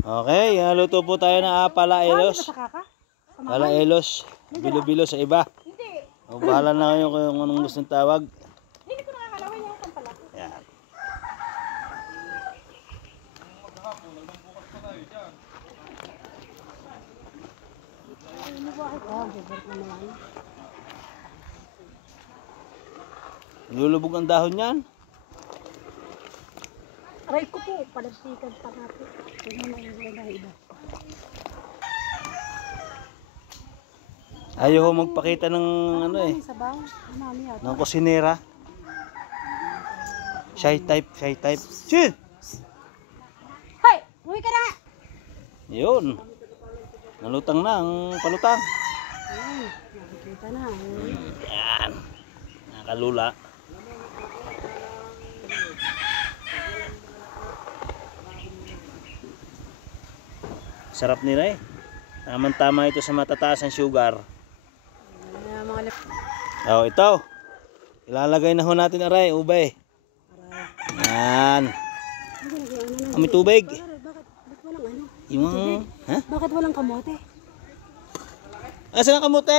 Okay, luto po tayo ng palaelos. Palaelos, bilo-bilo sa iba. O, bahala na kayo kung anong gustong tawag. Hindi ko nakakalawan yung pampala. Yan. Lulubog ang dahon yan. Aray ko po, palagsikan pa natin. Hindi na yung iba. Ayaw ho magpakita ng ano eh. Sabaw, mami yata. Ng kusinera. Shy type. Chill! Hoy! Uwi ka na! Yun. Nalutang na ang palutang. Ay, nakikita na. Yan. Nakalula. Sarap nila eh. Tama-tama ito sa matataas ang sugar. Oh, ito. Ilalagay na ho natin aray, ubay. Yan. May tubig. Bakit walang ano? Yung, ha? Bakit walang kamote? Asan ang kamote?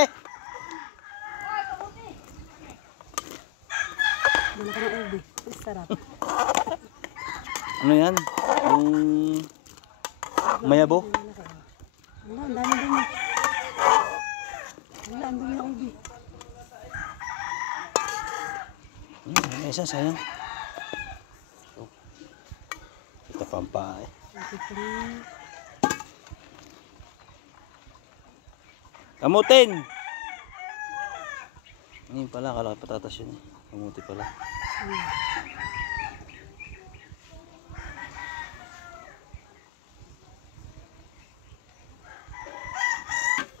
Wala ka ng ubi. Sarap. Ano yan? Yung mayabo? Wala, ang dami dumi. Wala, ang dumi ng ubi. May isa, sayang. Oh. Ito pampa eh. Kamutin! Ngayon pala, akala ko patatas yun eh. Kamuti pala.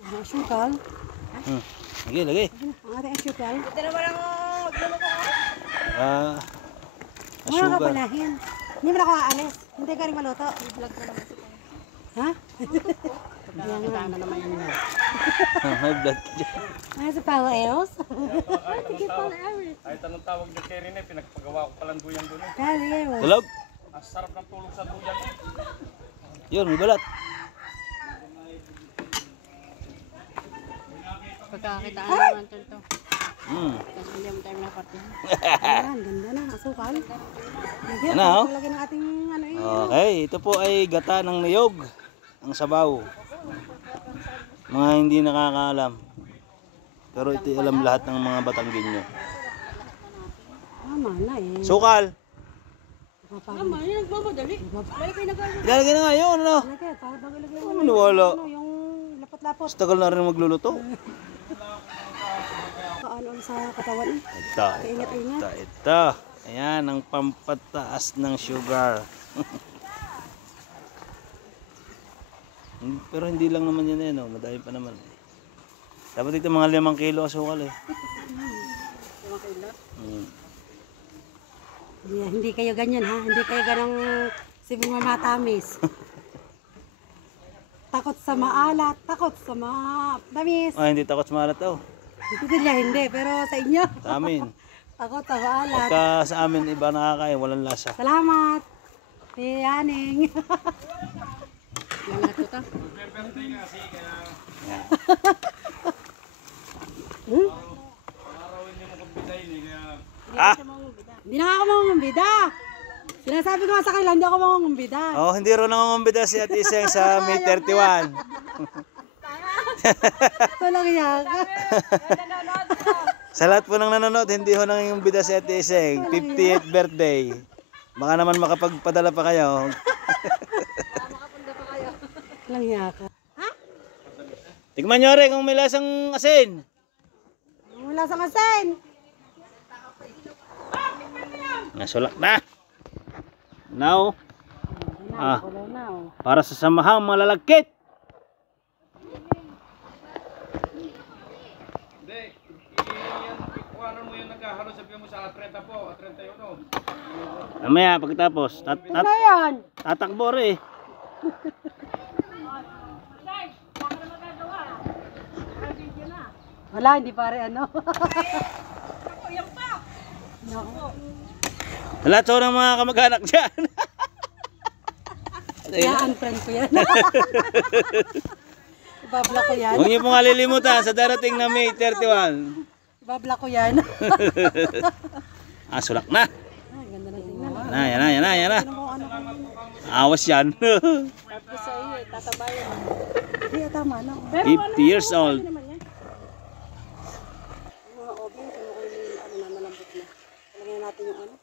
Ang asukal. Lagi. Ang ating asukal. Ito naman ang magluluto ko. Mga Sugar. kapalahin. Hindi mo na ako aalis. Hindi ka rin maluto. I-vlog ko naman si Kuya. Ha? Kaya na naman yun. High blood ka dyan. Ano sa palaelos? Sige pala, Aris. Ay, tanong tawag ni Kerin eh. Pinagpagawa ko palang duyang doon eh. Palaelos. Tulog? Ang sarap ng tulog sa duyang eh. Yun, may balat. Pagkakitaan naman ito. Tapos hindi mo tayo napartihan. Ayan, ganda na. Asukal. Yan na, oh. Lagyan ng ating ano eh. Okay, ito po ay gata ng niyog. Ang sabaw. Mga hindi nakakaalam. Pero ito alam lahat ng mga Batanggenyo. Tama na eh. Sukal! Tama, yun nagmamadali. Lalo kayo nagagawa. Ilalagay na nga yun, ano? Lagyan, para bago lagyan Ano maniwala? ano, yung lapot-lapot. Mas tagal na rin magluluto. Ano sa katawan eh. Ito. Kaingat-ingat. Ayan, ang pampataas ng sugar. Pero hindi lang naman yan eh, no? Madami pa naman eh. Dapat ito mga 5 kilo asukal eh. 5 kilo? Hindi kayo ganyan ha. Hindi kayo ganang sibong mamatamis. Takot sa maalat. Takot sa matamis. Ah, hindi takot sa maalat daw. Dito nila hindi. Pero sa inyo. Sa amin. Takot sa maalat. Pagka sa amin iba nakakain, walang lasa. Salamat. Si Aning. Lalat ko ta. Ah! Hindi na ako mangungumbida. Sinasabi ko nga sa kanila, hindi ako mangungumbida. Oh, hindi rin nangungumbida si Ate Iseng sa May 31. Walang yaka. Sa lahat po ng nanonood, hindi ho nangungumbida si Ate Iseng. 50th birthday. Baka naman makapagpadala pa kayo. Walang yaka. Ha? Tikman nyo rin kung may lasang asin. Wala sa kasen. Nasulak na. Now, Wala na oh. para sa samahang malalagkit. Hindi, ikuhanan mo yung naghahalo, sabihin mo sa 30 po, 31. Mamaya pagkatapos, Ano yan? tatakbo rin. Wala, hindi pare ano. Lahat ng mga kamag-anak dyan. Kaya unfriend ko yan. Ibablock ko yan. Huwag niyo pong kalilimutan sa darating na May 31. Ibablock ko yan. Sulak na. Ay, ganda na tingnan. Yan na. Awas yan. Tapos sa iyo, tatabayan. Hindi, tama na. 50 years old. Mga obing, kung ano na malambot na. Talagyan natin yung ano.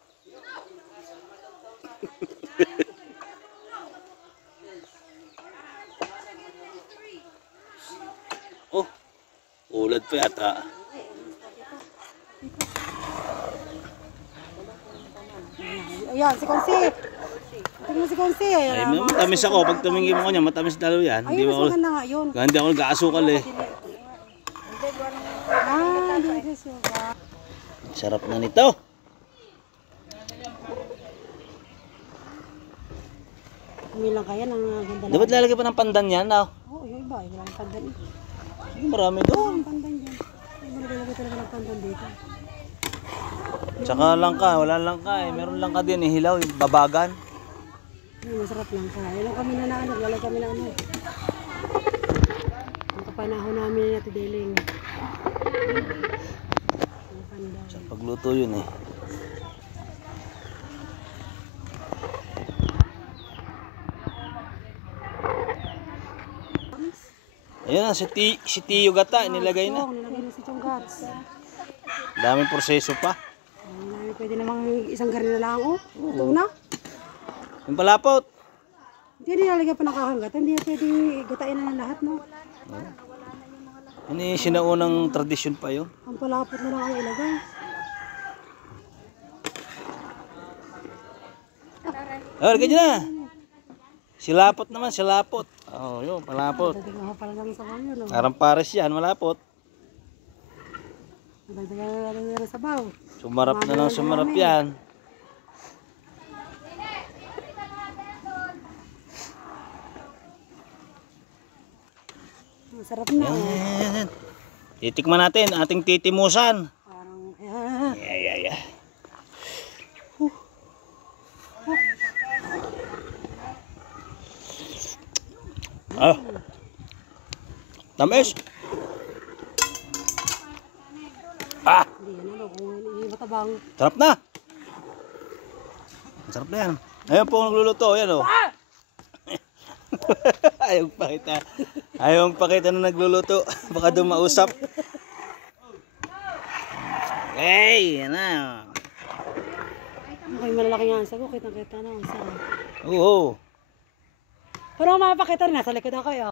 Oh, ulad pa yata. Ayan, si Konsi. Tingnan si Konsi. Ay, matamis ako. Pag tumingin mo ko niya, matamis lalo yan. Ayun, mas maganda nga yun. Hindi ako nag-aasukal eh. Hindi suka. Sarap na nito. Umilang kaya ng ganda lang. Dapat lalagay pa ng pandan yan. Oo, yung iba. Walang pandan. Marami doon. Walang pandan dyan. Ay, malagay talaga ng pandan dito. Tsaka langka. Wala langka eh. Meron langka din eh. Hilaw. Babagan. Ay, masarap lang ka. Ilang kami na ano. Lalagay kami na ano. Ang kapanahon namin na tidiling. Ang pandan. Sa pagluto yun eh. Ayun na, si Tiyo Gata, nilagay na. Nilagay na si Chong Gats. Daming proseso pa. Pwede namang isang garin na lang. Oh, ito na. Yung palapot. Hindi nilalagyan pa ng kakanggat. Hindi pwede gatain na ng lahat, no? Ano yung sinaunang tradisyon pa yun? Ang palapot na lang ang ilagay. Oh, ganyan na. Silapot naman, silapot. Oh, yun, palapot. Dagdagan ko pala lang sa bayo, no? Parang pares yan, malapot. Dagdagan na sa baw. Sumarap na lang, sumarap yan. Masarap na. Yan. Titikman natin, ating titimusan. Parang, ayan. Yeah. Ah. Tamis. Ah, Hindi yan, ano, kung hindi matabang. sarap na. Sarap na yan. Ayun po nagluluto, yan oh. Ayaw pakita. Ayaw pakita na nagluluto. Baka dumausap. Hey, yan na. Okay, malalaki nga ang sago. Kitang-kita na. Ang sarap. Oo. Pero mapakita rin. Nasa likod ako, eh.